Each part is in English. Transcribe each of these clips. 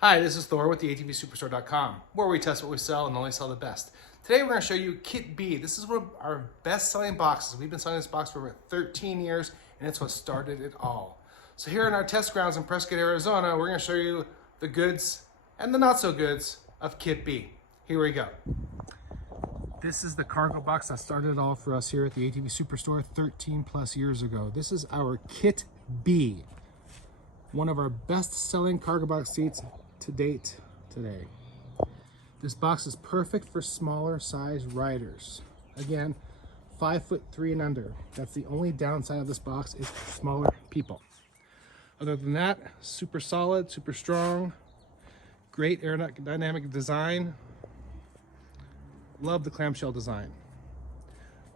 Hi, this is Thor with the ATVSuperstore.com, where we test what we sell and only sell the best. Today we're going to show you Kit B. This is one of our best-selling boxes. We've been selling this box for over 13 years, and it's what started it all. So here in our test grounds in Prescott, Arizona, we're going to show you the goods and the not-so-goods of Kit B. Here we go. This is the cargo box that started it all for us here at the ATV Superstore 13 plus years ago. This is our Kit B, one of our best-selling cargo box seats to date today. This box is perfect for smaller size riders. Again, 5'3" and under. That's the only downside of this box is smaller people. Other than that, super solid, super strong, great aerodynamic design. Love the clamshell design.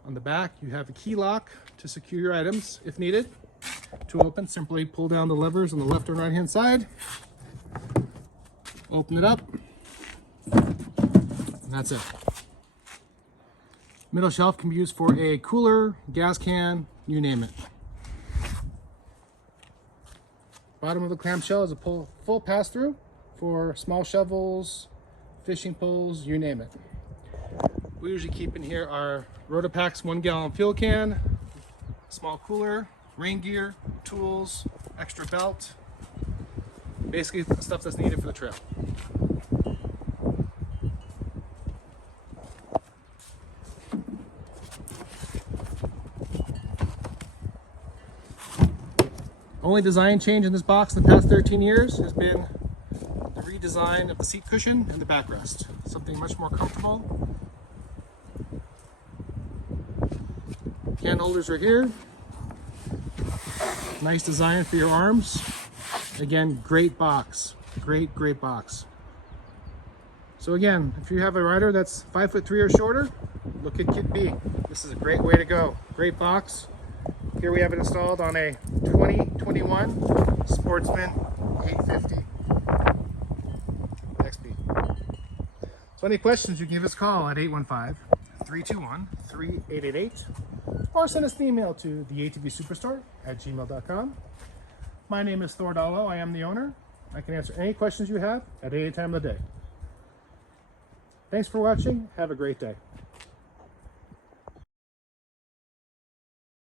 On the back, you have a key lock to secure your items if needed. To open, simply pull down the levers on the left and right hand side. Open it up. And that's it. Middle shelf can be used for a cooler, gas can, you name it. Bottom of the clamshell is a full pass-through for small shovels, fishing poles, you name it. We usually keep in here our Rotopacks 1 gallon fuel can, small cooler, rain gear, tools, extra belt, basically stuff that's needed for the trail. Only design change in this box in the past 13 years has been the redesign of the seat cushion and the backrest. Something much more comfortable. Can holders are here. Nice design for your arms. Again, great box. Great box. So again, if you have a rider that's 5'3" or shorter, look at Kit B. This is a great way to go. Great box. Here we have it installed on a 2021 Sportsman 850 XP. So any questions, you can give us a call at 815-321-3888 or send us an email to theatvsuperstore@gmail.com. My name is Thor Dallo. I am the owner. I can answer any questions you have at any time of the day. Thanks for watching. Have a great day.